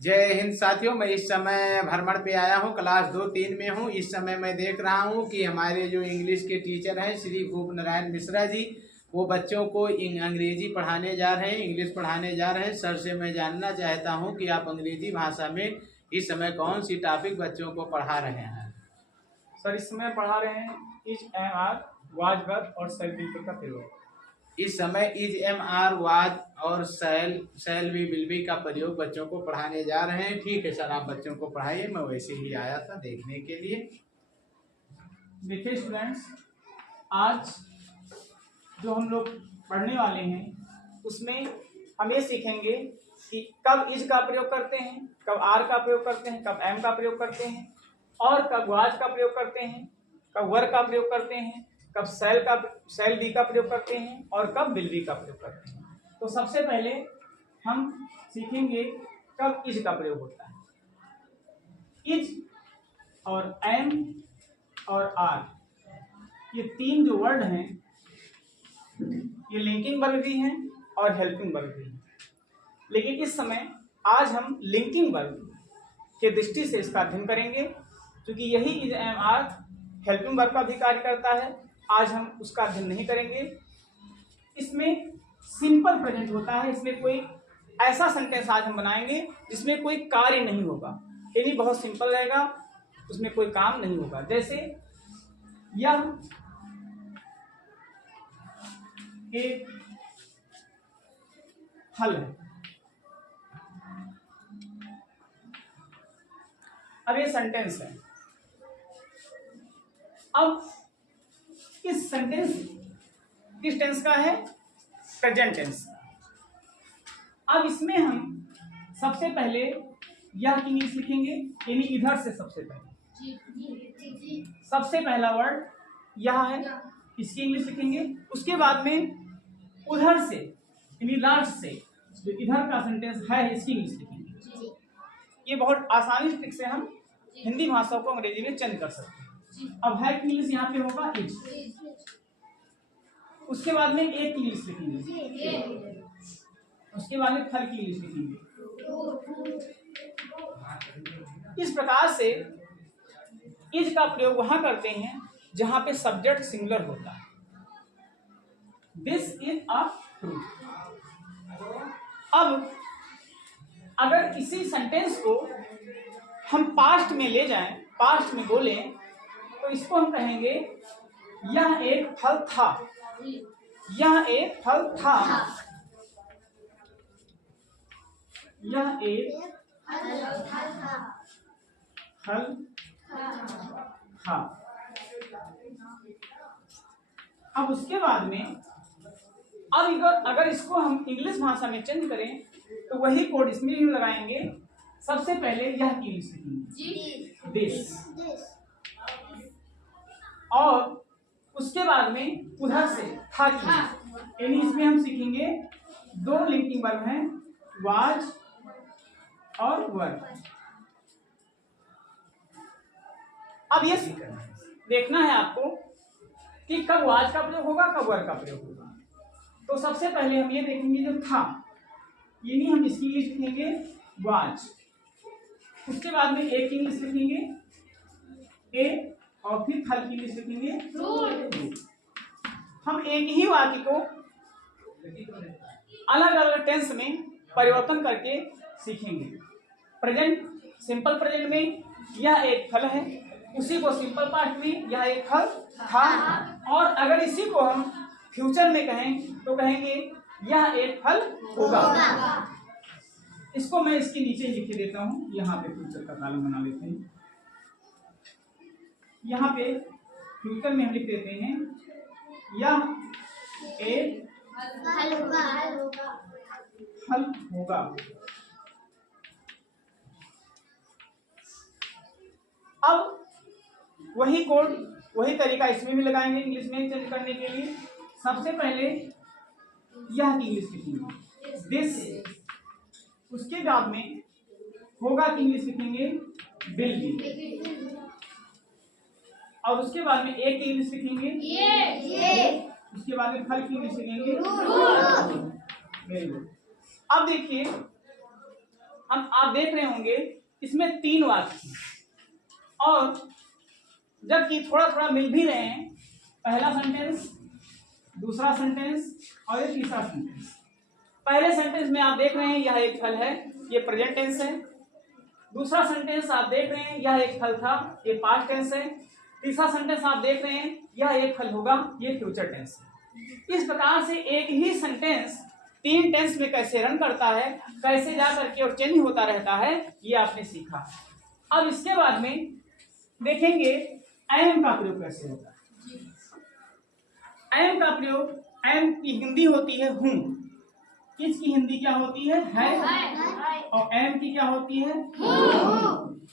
जय हिंद साथियों, मैं इस समय भ्रमण पे आया हूँ। क्लास 2-3 में हूँ। इस समय मैं देख रहा हूँ कि हमारे जो इंग्लिश के टीचर हैं श्री भूप नारायण मिश्रा जी, वो बच्चों को अंग्रेजी पढ़ाने जा रहे हैं, इंग्लिश पढ़ाने जा रहे हैं। सर से मैं जानना चाहता हूँ कि आप अंग्रेजी भाषा में इस समय कौन सी टॉपिक बच्चों को पढ़ा रहे हैं। सर इस समय पढ़ा रहे हैं is am are was verb और सेल बिल्कुल का प्रयोग। इस समय इज एम आर वाज और सेल भी विल बी का प्रयोग बच्चों को पढ़ाने जा रहे हैं। ठीक है सर, आप बच्चों को पढ़ाइए, मैं वैसे ही आया था देखने के लिए। देखिए स्टूडेंट्स, आज जो हम लोग पढ़ने वाले हैं उसमें हम ये सीखेंगे कि कब इज का प्रयोग करते हैं, कब आर का प्रयोग करते हैं, कब एम का प्रयोग करते हैं, और कब वाज का प्रयोग करते हैं, कब वर का प्रयोग करते हैं, कब सेल बी का प्रयोग करते हैं और कब विल बी का प्रयोग करते हैं। तो सबसे पहले हम सीखेंगे कब इज का प्रयोग होता है। इज और एम और आर, ये तीन जो वर्ड हैं ये लिंकिंग वर्ब भी हैं और हेल्पिंग वर्ब भी हैं। लेकिन इस समय आज हम लिंकिंग वर्ब के दृष्टि से इसका अध्ययन करेंगे, क्योंकि यही is am are helping verb का भी कार्य करता है। आज हम उसका अध्ययन नहीं करेंगे। इसमें सिंपल प्रेजेंट होता है, इसमें कोई ऐसा सेंटेंस आज हम बनाएंगे जिसमें कोई कार्य नहीं होगा, यानी बहुत सिंपल रहेगा, उसमें कोई काम नहीं होगा। जैसे यह एक फल है। अब ये सेंटेंस है। अब इस सेंटेंस किस टेंस का है? Present tense. अब इसमें हम सबसे पहले यह की इंग्लिश लिखेंगे, यानी इधर से सबसे पहला वर्ड यह है, इसकी इंग्लिश लिखेंगे। उसके बाद में उधर से यानी लास्ट से जो इधर का सेंटेंस है इसकी इंग्लिश लिखेंगे। ये बहुत आसानी ट्रिक से हम हिंदी भाषा को अंग्रेजी में चेंज कर सकते हैं। अब है की इंग्लिश यहाँ पे होगा इज, उसके बाद में एक की इंग्लिश लिखेंगे, उसके बाद में फल की इंग्लिश लिखेंगे। इस प्रकार से इज का प्रयोग वहां करते हैं जहां पे सब्जेक्ट सिंगुलर होता है। This is a truth. अब अगर इसी सेंटेंस को हम पास्ट में ले जाएं, पास्ट में बोलें, तो इसको हम कहेंगे यह एक फल था, यह एक फल था, यह एक फल था। अब उसके बाद में अब अगर इसको हम इंग्लिश भाषा में चेंज करें तो वही कोड इसमें भी लगाएंगे। सबसे पहले यह की इंग्लिश लिखेंगे दिस, और उसके बाद में उधर से था की, यानी इसमें हम सीखेंगे दो लिंकिंग वर्ब हैं, वाज और वर। अब ये देखना है आपको कि कब वाज का प्रयोग होगा, कब वर का प्रयोग होगा। तो सबसे पहले हम ये देखेंगे जो था, यानी हम इसकी इंग्लिश लिखेंगे वाज। उसके बाद में एक की इंग्लिश लिखेंगे ए, और फिर फल की इंग्लिश लिखेंगे ट्रू। हम एक ही वाक्य को अलग अलग टेंस में परिवर्तन करके सीखेंगे। प्रेजेंट, सिंपल प्रेजेंट में यह एक फल है, उसी को सिंपल पास्ट में यह एक फल था, और अगर इसी को हम फ्यूचर में कहें तो कहेंगे यह एक फल होगा। इसको मैं इसके नीचे लिख देता हूं, यहाँ पे फ्यूचर का कॉलम बना लेते हैं। यहाँ पे फ्यूचर में हम लिख देते हैं यह एक फल होगा। अब वही कोड, वही तरीका इसमें भी लगाएंगे इंग्लिश में चेंज करने के लिए। सबसे पहले यह की इंग्लिश लिखेंगे दिस, उसके बाद में होगा की इंग्लिश लिखेंगे विल बी, और उसके बाद में एक की इंग्लिश लिखेंगे ये, उसके बाद में फल की इंग्लिश लिखेंगे। Very good. अब देखिए आप देख रहे होंगे इसमें 3 वाक्य हैं और जबकि थोड़ा थोड़ा मिल भी रहे हैं। पहला सेंटेंस, दूसरा सेंटेंस और ये तीसरा सेंटेंस। पहले सेंटेंस में आप देख रहे हैं यह एक फल है, ये प्रेजेंट टेंस है। दूसरा सेंटेंस आप देख रहे हैं यह एक फल था, ये पास्ट टेंस है। तीसरा सेंटेंस आप देख रहे हैं यह एक फल होगा, ये फ्यूचर टेंस है। इस प्रकार से एक ही सेंटेंस 3 टेंस में कैसे रन करता है, कैसे जा करके और चेंज होता रहता है, ये आपने सीखा। अब इसके बाद में देखेंगे एम का प्रयोग कैसे होता है। एम का प्रयोग, एम की हिंदी होती है हूं, किसकी हिंदी क्या होती है और एम की क्या होती है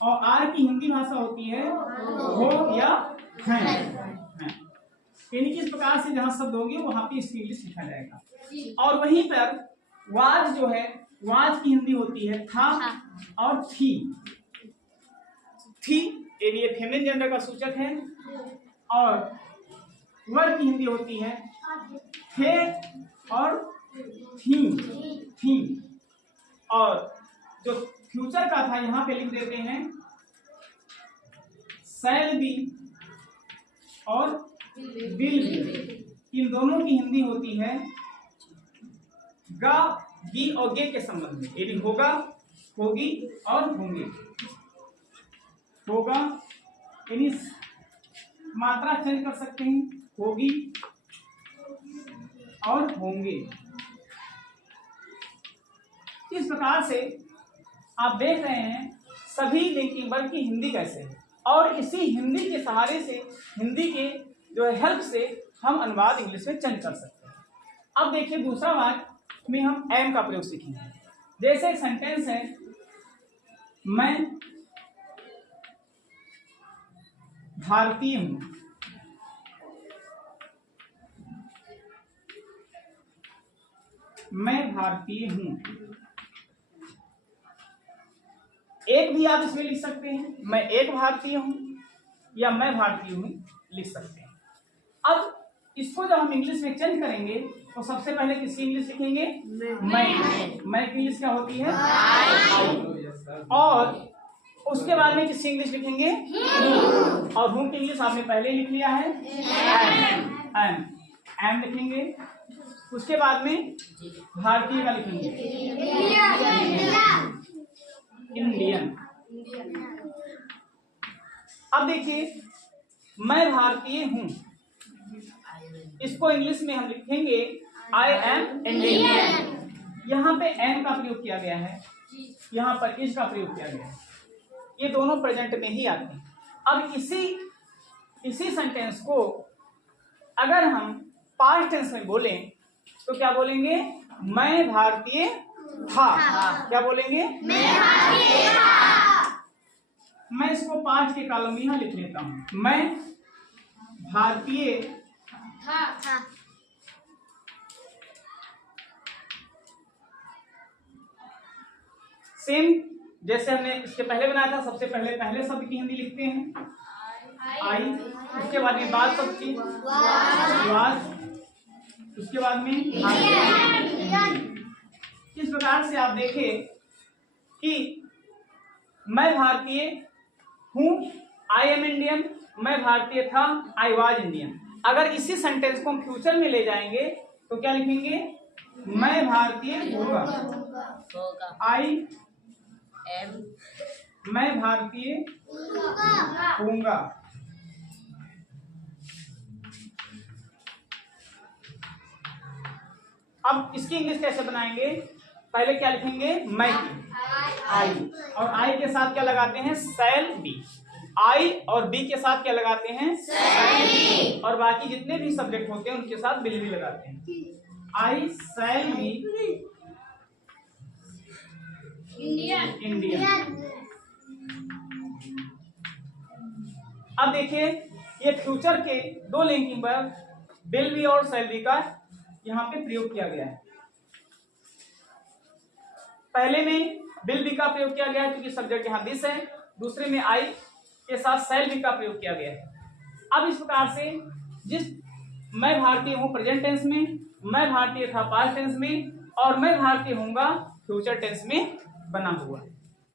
और आर की हिंदी भाषा होती है हो या है। यानी कि इस प्रकार से जहां शब्द होंगे वहां पे इसकी इंग्लिश लिखा जाएगा। और वहीं पर वाज जो है, वाज की हिंदी होती है था और थी। थी ये फेमिनिन जेंडर का सूचक है और वर की हिंदी होती है थे और थी। और जो फ्यूचर का था यहाँ पे लिख देते हैं शैल बी और विल बी। इन दोनों की हिंदी होती है गा, गी और गे के संबंध में, यानी होगा, होगी और होंगे। होगा यानी मात्रा चेंज कर सकते हैं, होगी और होंगे। इस प्रकार से आप देख रहे हैं सभी लिंकिंग वर्ब की हिंदी कैसे है और इसी हिंदी के सहारे से, हिंदी के जो है हेल्प से हम अनुवाद इंग्लिश में चेंज कर सकते हैं। अब देखिए दूसरा वाक्य में हम एम का प्रयोग सीखेंगे। जैसे एक सेंटेंस है, मैं भारतीय हूं। मैं भारतीय हूं। एक भी आप इसमें लिख सकते हैं, मैं एक भारतीय हूं या मैं भारतीय हूं लिख सकते हैं। अब इसको जब हम इंग्लिश में चेंज करेंगे तो सबसे पहले किसकी इंग्लिश लिखेंगे? मैं की इंग्लिश क्या होती है? और उसके बाद में किसकी इंग्लिश लिखेंगे? और हूं की इंग्लिश आपने पहले लिख लिया है, एम लिखेंगे। उसके बाद में भारतीय का लिखेंगे इंडियन। अब देखिए मैं भारतीय हूं, इसको इंग्लिश में हम लिखेंगे आई एम इंडियन। यहाँ पे एम का प्रयोग किया गया है, यहाँ पर इज का प्रयोग किया गया है, ये दोनों प्रेजेंट में ही आते हैं। अब इसी सेंटेंस को अगर हम पास्ट टेंस में बोलें तो क्या बोलेंगे? मैं भारतीय था। क्या बोलेंगे? मैं भारतीय था। मैं इसको पास्ट के कॉलम में यहां लिख लेता हूं, मैं भारतीय था। सेम जैसे हमने इसके पहले बनाया था, सबसे पहले शब्द की हिंदी लिखते हैं आई, उसके बाद में बाद शब्द की वाज, उसके बाद में इस प्रकार से आप देखें कि मैं भारतीय हूं, आई एम इंडियन, मैं भारतीय था, आई वाज इंडियन। अगर इसी सेंटेंस को हम फ्यूचर में ले जाएंगे तो क्या लिखेंगे? मैं भारतीय होगा, आई एम, मैं भारतीय होऊंगा। अब इसकी इंग्लिश कैसे बनाएंगे? पहले क्या लिखेंगे? मैं की, आई, और आई के साथ क्या लगाते हैं? Shall be. आई और बी के साथ क्या लगाते हैं? Shall be. और बाकी जितने भी सब्जेक्ट होते हैं उनके साथ बिल भी लगाते हैं। आई शैल बी इंडियन। अब देखिए ये फ्यूचर के दो लिंकिंग वर्ब विल बी और शैल बी का यहाँ पे प्रयोग किया गया है। पहले में विल बी का प्रयोग किया गया है क्योंकि सब्जेक्ट यहाँ दिस है, दूसरे में आई के साथ शैल बी का प्रयोग किया गया है। अब इस प्रकार से जिस मैं भारतीय हूँ प्रेजेंट टेंस में, मैं भारतीय था पास्ट टेंस में, और मैं भारतीय होऊंगा फ्यूचर टेंस में बना हुआ है।